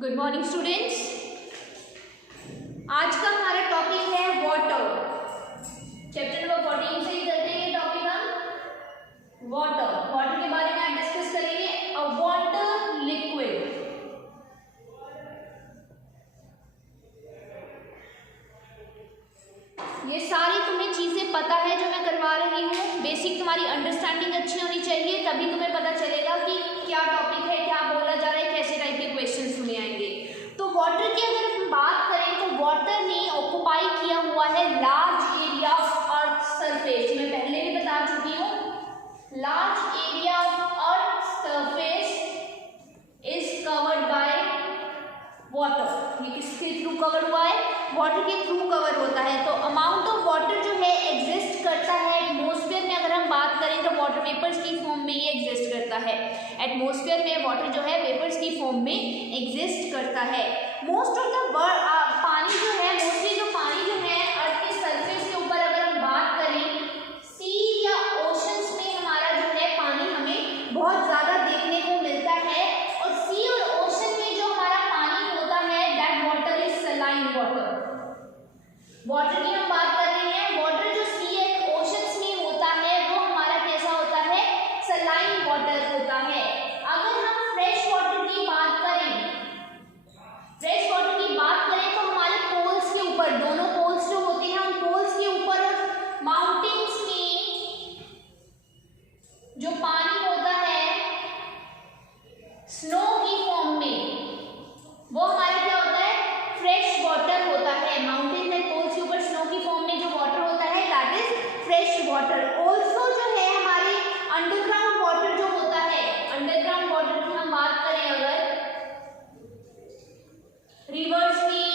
Good morning students. आज का हमारा टॉपिक है वाटर। चैप्टर नंबर 14 से ही करते हैं टॉपिक हम वाटर। वाटर के बारे में आज डिस्कस करेंगे। अ वाटर लिक्विड। ये सारी तुम्हें चीजें पता है जो मैं करवा रही हूँ। बेसिक तुम्हारी अंडरस्टैंडिंग अच्छी होनी चाहिए, तभी तुम्हें पता चलेगा कि क्या टॉपिक है, क्या बोला जा रहा है, कैसे टाइप के क्वेश्चंस तुम्हें आएंगे। तो वाटर की अगर हम बात करें तो वाटर ने ऑक्युपाई किया हुआ है large area of earth surface. मैं पहले भी बता चुकी हूँ, large area of earth surface is covered by water. ये किसके थ्रू कवर हुआ है? वाटर के थ्रू कवर होता है। तो अमाउंट ऑफ वाटर जो है एग्जिस्ट करता है एटमॉस्फेयर में। अगर हम बात करें तो वाटर वेपर्स की फॉर्म में ये एग्जिस्ट करता है। एटमॉस्फेयर में वाटर जो है वेपर्स की फॉर्म में एग्जिस्ट करता है। मोस्ट ऑफ द पानी जो है, मोस्टली जो पानी जो है अर्थ के सरफेस के ऊपर अगर हम बात करें, सी या ओशंस में हमारा जो है पानी हमें बहुत ज़्यादा देखने को मिलता है। और सी और ओशन में जो हमारा पानी होता है that water is saline water. Water की हम बात कर रहे हैं। वाटर जो सी एंड ओशंस में होता है वो हमारा कैसा होता है? सलाइन वाटर होता है। अगर हम फ्रेश वाटर की बात करें, फ्रेश वाटर की बात करें तो हमारे पोल्स के ऊपर, दोनों पोल्स जो होते हैं उन पोल्स के ऊपर माउंटेन्स में जो पानी होता है स्नो की फॉर्म में, वो हमारा क्या होता है? फ्रेश वाटर होता है। माउंटेन एंड पोल्स के ऊपर स्नो की फॉर्म में जो वाटर होता है that is fresh water. Also जो है हमारे अंडरग्राउंड वाटर जो होता है, अंडरग्राउंड वाटर की हम बात करें अगर, रिवर्स में,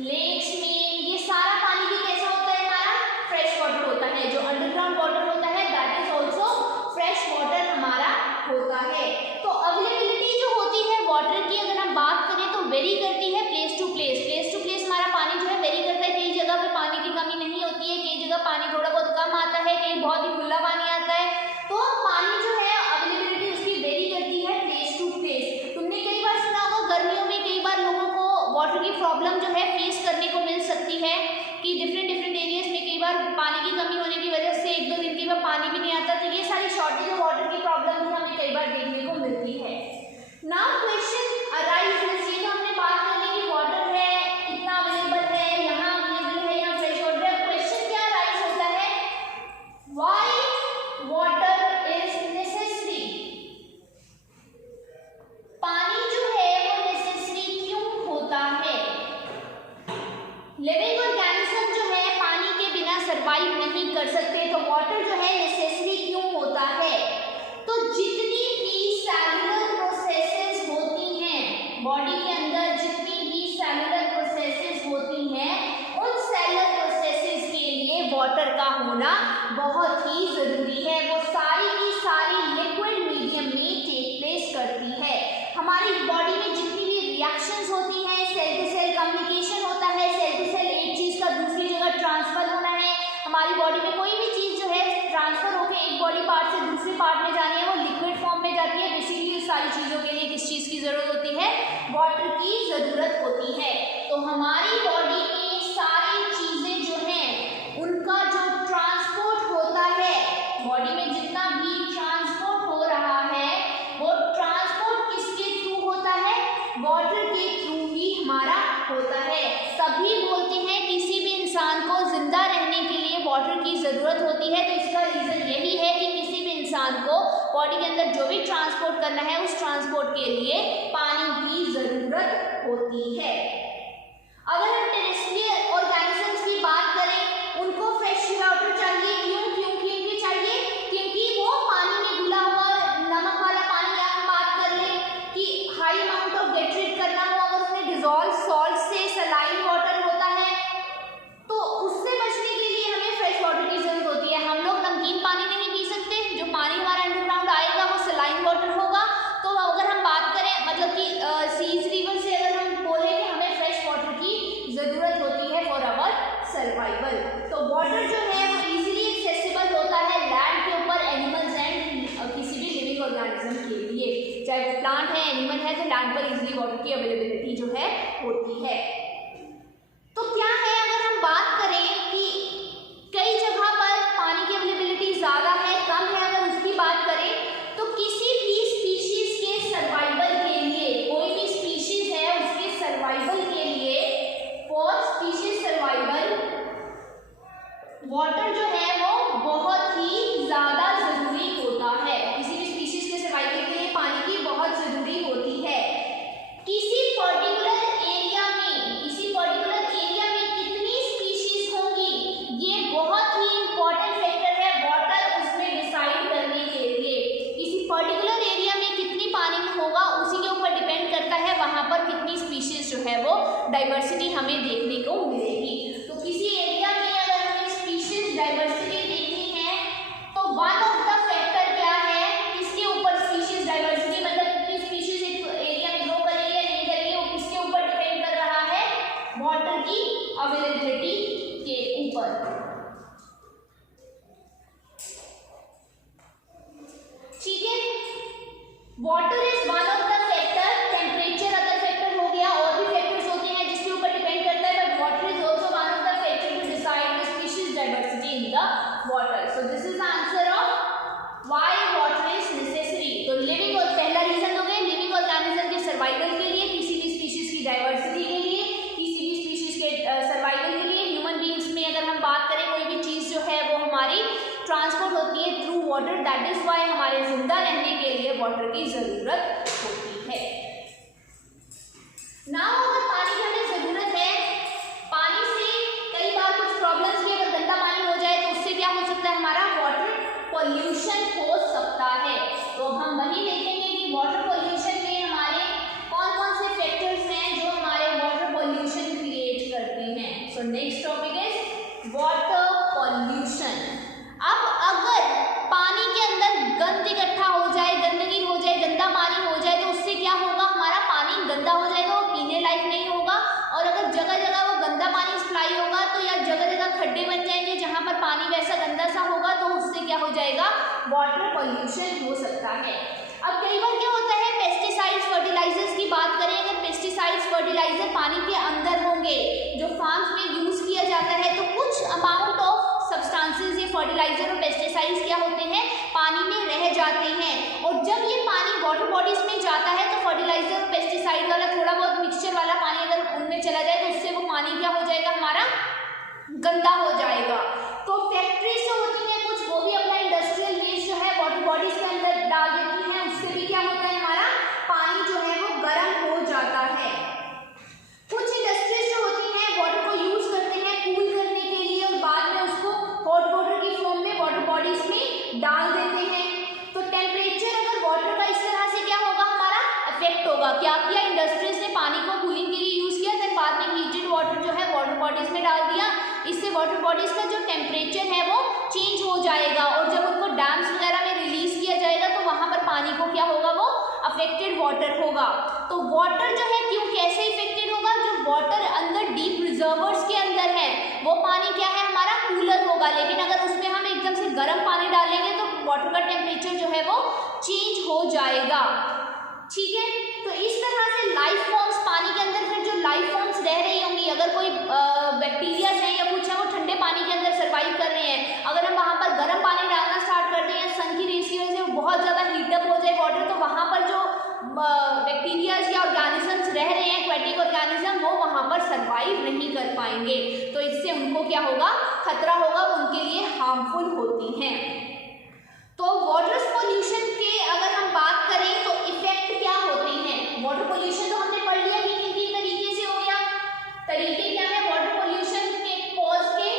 लेक्स में, ये सारा पानी भी कैसा होता है? हमारा फ्रेश वाटर होता है। जो अंडरग्राउंड वाटर होता है that is also fresh water हमारा होता है। तो अवेलेबिलिटी जो होती है वाटर की अगर हम बात करें तो वेरी करती है place to place. Place to place हमारा पानी जो है वेरी करता है। कई जगह पे पानी की कमी नहीं होती है, कई जगह पानी थोड़ा बहुत कम आता है, कहीं बहुत ही खुला पानी आता है। तो पानी जो है अवेलेबिलिटी उसकी वेरी करती है प्लेस टू प्लेस। तुमने कई बार सुना होगा गर्मियों में कई बार लोगों को वाटर की प्रॉब्लम जो है फेस करने को मिल सकती है कि डिफरेंट एरियाज में कई बार पानी की कमी होने की वजह से एक दो दिन के बाद पानी भी नहीं आता। तो ये सारी शॉर्टेज ऑफ वाटर की प्रॉब्लम भी हमें कई बार देखने को मिलती है। नाउ क्वेश्चन अराइजेस, ये तो हमने बात कर ली कि वाटर है, इतना अवेलेबल है, यहाँ अवेलेबल है, यहाँ फ्रेश वाटर है। क्वेश्चन क्या अराइज होता है? Why water is necessary? पानी जो है वो नेसेसरी क्यों होता है? लिविंग ऑर्गेनिज्म जो है पानी के बिना सरवाइव नहीं कर सकते। तो वाटर जो है नेसेसरी क्यों होता है? तो जितनी भी सेलुलर प्रोसेसेस होती हैं बॉडी के अंदर, जितनी भी सेलुलर प्रोसेसेस होती हैं, उन सेलुलर प्रोसेसेस के लिए वाटर का होना बहुत ही जरूरी है। वो सारी की सारी लिक्विड मीडियम में टेक प्लेस करती है। हमारी बॉडी में जितनी भी रिएक्शंस होती हैं, सेल टू सेल कम्युनिकेशन होता है, सेल टू सेल एक चीज का दूसरी जगह ट्रांसफर होना है। हमारी बॉडी में कोई भी चीज जो है ट्रांसफर होकर एक बॉडी पार्ट से दूसरे पार्ट में जानी है, वो लिक्विड फॉर्म में जाती है। बेसिकली सारी चीजों के लिए किस चीज की जरूरत होती है? वाटर की जरूरत होती है। तो हमारी बॉडी में सारी चीजें जो हैं उनका जो ट्रांसपोर्ट होता है, बॉडी में जितना भी ट्रांसपोर्ट हो रहा है वो ट्रांसपोर्ट किसके थ्रू होता है? वाटर के थ्रू ही हमारा होता है। तभी बोलते हैं किसी भी इंसान को जिंदा रहने के लिए वाटर की जरूरत होती है। तो इसका रीजन यही है कि किसी भी इंसान को बॉडी के अंदर जो भी ट्रांसपोर्ट करना है उस ट्रांसपोर्ट के लिए पानी की जरूरत होती है। अगर हम टेरेस्ट्रियल ऑर्गेनिजम्स की बात करें, उनको फ्रेश वाटर चाहिए। क्यों चाहिए? क्योंकि वो पानी में घुला हुआ नमक वाला पानी, या हम बात कर लें कि हाई अमाउंट ऑफ गेट्रेट करना हो, अगर उन्हें डिजोल्व सॉल्ट से सलाइन वाटर होता है तो उससे बचने के लिए हमें फ्रेश वाटर की जरूरत होती है। हम लोग नमकीन पानी नहीं पी सकते। जो पानी हमारा अंडरग्राउंड आएगा वो सलाइन वाटर होगा। तो अगर हम बात करें मतलब कि सीज रिवर से अगर हम बोले कि हमें फ्रेश वाटर की जरूरत होती है फॉर आवर सर्वाइवल। तो वाटर जो है वो इजीली एक्सेसिबल होता है लैंड के ऊपर एनिमल्स एंड किसी भी लिविंग ऑर्गेनिज्म के लिए। चाहे वो प्लांट है, एनिमल है, तो लैंड पर इजीली वाटर की अवेलेबिलिटी जो है होती है। तो क्या है, अगर हम बात करें कि कई जगह पर पानी की अवेलेबिलिटी ज़्यादा है, कम है, अगर उसकी बात करें तो किसी भी स्पीशीज के सर्वाइवल के लिए, कोई भी स्पीशीज है उसके सर्वाइवल के लिए, फॉर स्पीशीज सर्वाइवल वाटर जो है वो बहुत ही ज़्यादा ज़रूरी होता है। किसी भी स्पीशीज के सर्वाइवल के लिए पानी की बहुत ज़रूरी होती है। किसी पर्टिकुलर एरिया में कितनी स्पीशीज होंगी, ये बहुत ही इंपॉर्टेंट फैक्टर है वाटर उसमें डिसाइड करने के लिए। किसी पर्टिकुलर एरिया में कितनी पानी होगा उसी के ऊपर डिपेंड करता है वहाँ पर कितनी स्पीशीज जो है वो डाइवर्सिटी हमें देखने को मिलेगी। तो किसी एरिया में अगर हमें स्पीशीज डाइवर्सिटी देखनी है तो वन ऑफ द फैक्टर क्या है, किसके ऊपर स्पीशीज डाइवर्सिटी, मतलब कितनी स्पीशीज एक एरिया में ग्रो करेगी या नहीं करेगी, वो किसके ऊपर डिपेंड कर रहा है, वाटर की अवेलेबिलिटी के ऊपर। ठीक है, water is one of the factor, temperature other factor हो गया, और भी फैक्टर्स होते हैं जिसके ऊपर डिपेंड करता है, but water is also one of the factor to decide the species diversity in the water. So this is the answer of why water is necessary. तो लिविंग, और पहला रीजन हो गया लिविंग ऑर्गेनिज्म के survival के लिए, किसी भी स्पीशीज की डाइवर्सिटी के लिए, किसी भी स्पीशीज के सर्वाइवल के लिए। ह्यूमन बीइंग्स में अगर हम बात करें, कोई भी चीज जो है वो हमारी ट्रांसपोर्ट होती है through water, that is why हमारे जिंदा रहने के लिए वाटर की जरूरत होती है। नाउ अगर पानी की हमें जरूरत है, पानी से कई बार कुछ प्रॉब्लम्स भी, अगर गंदा पानी हो जाए तो उससे क्या हो सकता है, हमारा वाटर पॉल्यूशन हो सकता है। तो हम वही देखेंगे कि वाटर पॉल्यूशन में हमारे कौन कौन से फैक्टर्स हैं जो हमारे वाटर पॉल्यूशन क्रिएट करते हैं। So next topic is water pollution. अब अगर पानी के अंदर गंद इकट्ठा हो जाए, गंदगी हो जाए, गंदा पानी हो जाए तो उससे क्या होगा, हमारा पानी गंदा हो जाएगा, वो पीने लायक नहीं होगा। और अगर जगह जगह वो गंदा पानी सप्लाई होगा तो या जगह जगह खड्डे बन जाएंगे जहाँ पर पानी वैसा गंदा सा होगा, तो उससे क्या हो जाएगा, वाटर पॉल्यूशन हो सकता है। अब कई बार क्या होता है, पेस्टिसाइड्स, फर्टिलाइजर्स की बात करें, अगर पेस्टिसाइड्स, फर्टिलाइजर पानी के अंदर होंगे जो फार्म्स में यूज किया जाता है, तो कुछ अमाउंट ऑफ सब्सटेंसेस, ये फर्टिलाइजर और पेस्टिसाइड्स क्या होते हैं, पानी में रह जाते हैं। और जब ये पानी वाटर बॉडीज में जाता है तो फर्टिलाइजर और पेस्टिसाइड वाला थोड़ा बहुत मिक्सचर वाला पानी अगर उनमें चला जाए तो उससे वो पानी क्या हो जाएगा, हमारा गंदा हो जाएगा। तो फैक्ट्रीज जो होती हैं कुछ, वो भी अपना इंडस्ट्रियल वेस्ट जो है वाटर बॉडीज के अंदर डाल देती हैं, उससे भी क्या होता है, हमारा पानी जो है वो गर्म हो जाता है। कुछ इंडस्ट्रीज जो होती हैं वाटर को यूज करते हैं कूल करने के लिए और बाद में उसको हॉट वाटर की फॉर्म में वाटर बॉडीज में डाल देते हैं। तो टेम्परेचर अगर वाटर का इस तरह से क्या होगा, हमारा इफेक्ट होगा। क्या किया, इंडस्ट्रीज ने पानी को कूलिंग के लिए यूज किया, फिर बाद में हीटेड वाटर जो है वाटर बॉडीज में डाल दिया, इससे वाटर बॉडीज का जो टेम्परेचर है वो चेंज हो जाएगा। और जब उनको डैम्स वगैरह में रिलीज किया जाएगा तो वहां पर पानी को क्या होगा, वो अफेक्टेड वाटर होगा। तो वाटर जो है क्यों, कैसे इफेक्टेड होगा, जो वाटर अंदर डीप रिजर्वर्स के अंदर है वो पानी क्या है, हमारा कूलर होगा। लेकिन अगर उसमें हम एकदम से गर्म पानी डालेंगे तो वाटर का टेम्परेचर जो है वो चेंज हो जाएगा। ठीक है, तो इस तरह से लाइफ फॉर्म्स पानी के अंदर, फिर जो लाइफ फॉर्म्स रह रही होंगी, अगर कोई बैक्टीरिया है या कुछ है वो ठंडे पानी के अंदर सर्वाइव कर रहे हैं, अगर हम वहाँ पर गर्म पानी डालना स्टार्ट कर दें या सन की रेस की वजह से बहुत ज़्यादा हीटअप हो जाए वाटर, तो वहाँ पर जो बैक्टीरियाज या ऑर्गेनिजम्स रह रहे हैं, एक्वेटिक ऑर्गेनिज्म, वो वहाँ पर सर्वाइव नहीं कर पाएंगे। तो इससे उनको क्या होगा, खतरा होगा, वो उनके लिए हार्मफुल होती हैं। तो वाटर पोल्यूशन के अगर हम बात करें तो इफेक्ट क्या होते हैं, वाटर पोल्यूशन तो हमने पढ़ लिया कि किन तरीके से हो गया। तरीके क्या है वाटर पोल्यूशन के कॉज के,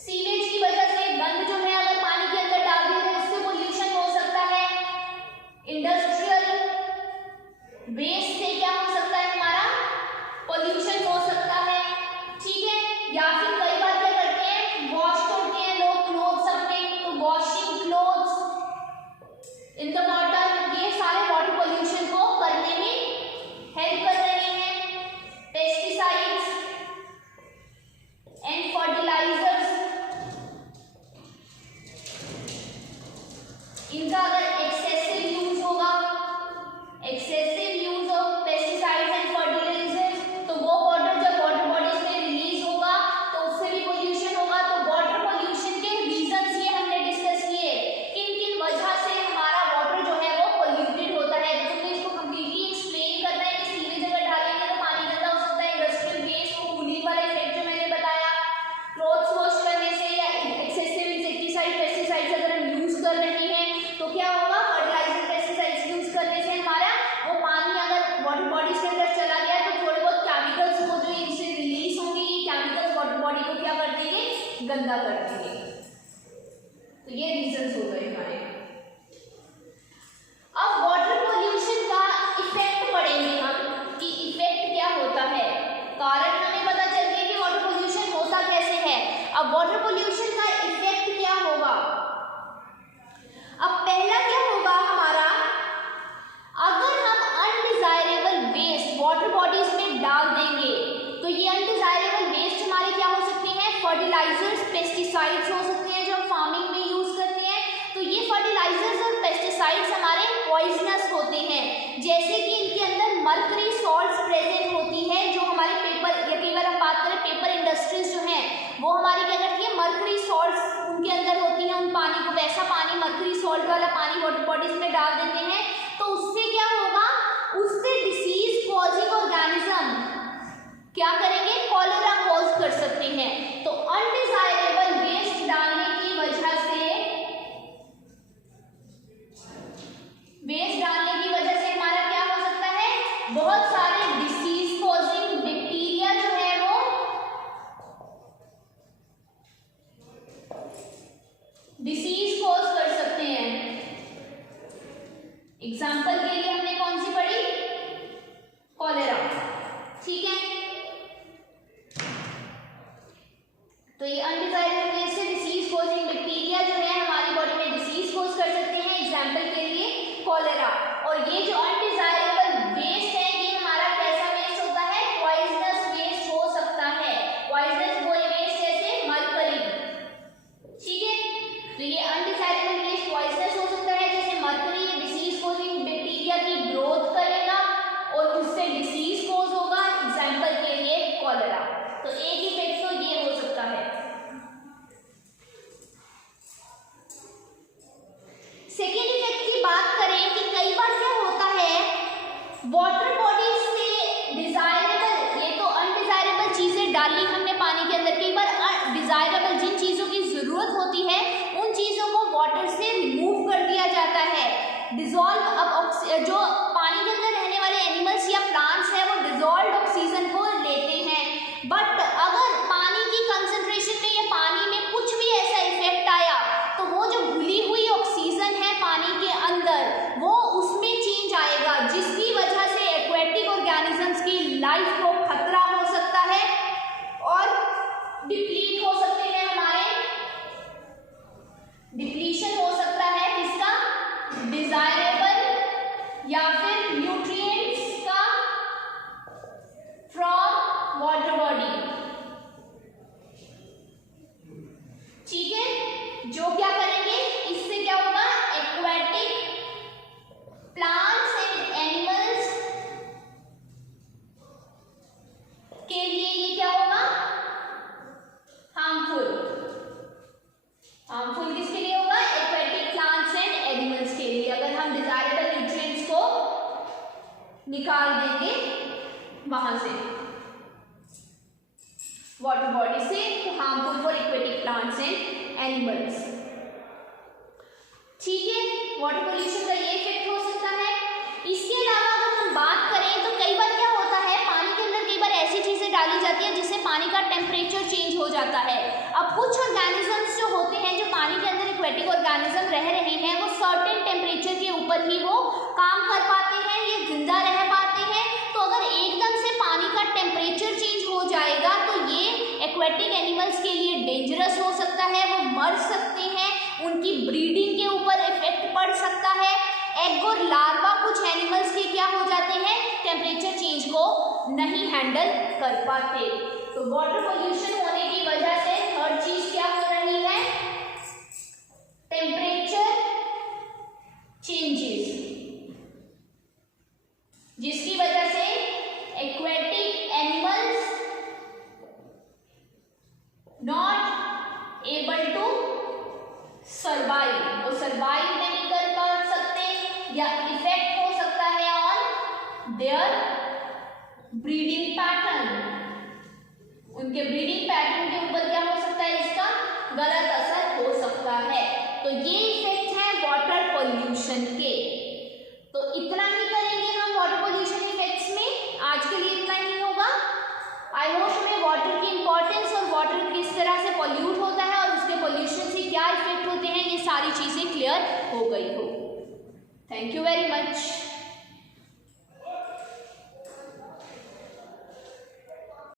सीवेज की वजह से गंद जो है अगर पानी के अंदर डाल दें तो उससे पोल्यूशन हो सकता है। इंडस्ट्रियल वेस्ट से क्या हो सकता है, हमारा पोल्यूशन हो सकता है। ठीक है, या फिर कई बार क्या करते हैं, वॉश करते हैं लोग क्लोथ्स अपने, तो washing clothes in the water, ये सारे वाटर पोल्यूशन को करने में हेल्प कर रहे हैं। पेस्टिसाइड्स एंड फर्टिलाइजर्स, इनका अगर एक्सेसिव यूज होगा गंदा कर देंगे। तो ये रीजंस हो गए हमारे। अब वाटर पोल्यूशन का इफेक्ट पढ़ेंगे हम कि इफेक्ट क्या होता है। कारण हमें पता चल गया कि वाटर पोल्यूशन होता कैसे है। अब वाटर पोल्यूशन का इफेक्ट क्या होगा। अब पहला क्या होगा हमारा, अगर हम अनडिजायरेबल वेस्ट वाटर बॉडीज में डाल देंगे तो ये अनडिजायरेबल वेस्ट हमारे क्या हो सकते हैं, फर्टिलाइजर्स, पेस्टिसाइड्स हो सकते हैं जो हम फार्मिंग में यूज करते हैं। तो ये फर्टिलाइजर्स और पेस्टिसाइड्स हमारे पॉइजनस होते हैं, जैसे कि इनके अंदर मर्करी सॉल्ट्स प्रेजेंट होती है जो हमारे पेपर, या कई बार हम बात करें पेपर इंडस्ट्रीज जो हैं वो हमारी क्या करती है, मर्करी सॉल्ट्स उनके अंदर होती है। उन पानी को, वैसा पानी, मर्करी सॉल्ट वाला पानी वाटर बॉडीज में डाल देते हैं तो उससे क्या होगा, उससे डिसीज कॉजिंग ऑर्गेनिज्म क्या करेंगे, कॉलेरा कॉज कर सकते हैं। तो अनडिजायरेबल वेस्ट डालने की वजह से, वेस्ट डालने की वजह से हमारा क्या हो सकता है, बहुत सारे डिसीज कॉजिंग बैक्टीरिया जो है वो डिसीज कॉज कर सकते हैं। एग्जाम्पल के लिए हमने कौन सी पढ़ी, कॉलेरा, ठीक है। तो ये अनडिजायरेबल वेस्ट से डिसीज कॉजिंग बैक्टीरिया जो है हमारी बॉडी में डिसीज कॉज कर सकते हैं, एग्जाम्पल के लिए कॉलेरा। और ये जो अनडिजायरेबल वेस्ट है ये हमारा कैसा वेस्ट होता है, पॉइजनस वेस्ट हो सकता है। पॉइजनस वेस्ट जैसे मरकरी, ठीक है। तो ये अनडिजायरेबल वेस्ट पॉइजनस हो सकता है, जैसे मरकरी डिसीज कॉजिंग बैक्टीरिया की ग्रोथ करेगा और उससे डिसीज कॉज होगा, एग्जाम्पल के लिए कॉलेरा। तो एक इफेक्ट तो ये हो सकता है। सेकेंड इफेक्ट की बात करें कि कई बार क्या होता है, वाटर बॉडीज से डिजायरेबल, ये तो अनडिजायरेबल चीजें डाली हमने पानी के अंदर, कई बार डिजायरेबल जिन चीजों की जरूरत होती है उन चीजों को वाटर से रिमूव कर दिया जाता है, डिजॉल्व। अब जो पानी के अंदर रहने वाले एनिमल्स या प्लांट्स हैं वो डिजॉल्व ऑक्सीजन को लेते हैं, बट अगर पानी की कंसंट्रेशन में या पानी में कुछ भी ऐसा इफेक्ट आया तो वो जो घुली हुई ऑक्सीजन है पानी के अंदर वो उसमें चेंज आएगा, जिसकी वजह से एक्वेटिक ऑर्गेनिजम्स की लाइफ को खतरा हो सकता है और डिप्लीट हो सकते हैं, हमारे डिप्लीशन हो सकता है किसका, डिजायरेबल या फिर न्यूट्रिएंट्स का फ्रॉम वाटर बॉडी, ठीक है। जो क्या करेंगे, इससे क्या होगा, एक्वेटिक प्लांट्स एंड एनिमल्स के लिए ये क्या होगा, हार्मफुल। हार्मफुल किसके लिए होगा, एक्वेटिक प्लांट्स एंड एनिमल्स के लिए, अगर हम डिजायरेबल न्यूट्रिएंट्स को निकाल देंगे वहां से वाटर बॉडी से, तो harmful for aquatic plants and animals, ठीक है। वाटर पोल्यूशन का ये इफेक्ट हो सकता है। इसके अलावा अगर हम बात करें तो कई बार क्या होता है, पानी के अंदर कई बार ऐसी चीजें डाली जाती है जिससे पानी का टेम्परेचर चेंज हो जाता है। अब कुछ ऑर्गेनिजम्स जो होते हैं, जो पानी के अंदर एक्वेटिक ऑर्गेनिज्म रह रहे हैं, वो सर्टेन टेम्परेचर के ऊपर ही वो काम कर पाते हैं, ये जिंदा रह पाते हैं। तो अगर एकदम से पानी का टेम्परेचर चेंज हो जाएगा तो ये एक्वेटिक एनिमल्स के लिए डेंजरस हो सकता है, वो मर सकते हैं, उनकी ब्रीडिंग के ऊपर इफेक्ट पड़ सकता है। एग और लार्वा कुछ एनिमल्स के क्या हो जाते हैं, टेम्परेचर चेंज को नहीं हैंडल कर पाते। तो वाटर पोल्यूशन होने की वजह से थर्ड चीज क्या हो रही है, टेम्परेचर चेंजेस, जिसकी वजह से aquatic animals not able to survive, वो सर्वाइव नहीं कर पा सकते या इफेक्ट हो सकता है ऑन देयर ब्रीडिंग पैटर्न, उनके ब्रीडिंग पैटर्न के ऊपर क्या हो सकता है, इसका गलत असर हो सकता है। तो ये इफेक्ट है वाटर पोल्यूशन के। तो इतना ही करेंगे हम वाटर पोल्यूशन इफेक्ट्स में, आज के लिए इतना ही होगा। आई होप हमें वाटर की इंपॉर्टेंस और वाटर किस तरह से पॉल्यूट होता है थैंक यू वेरी मच।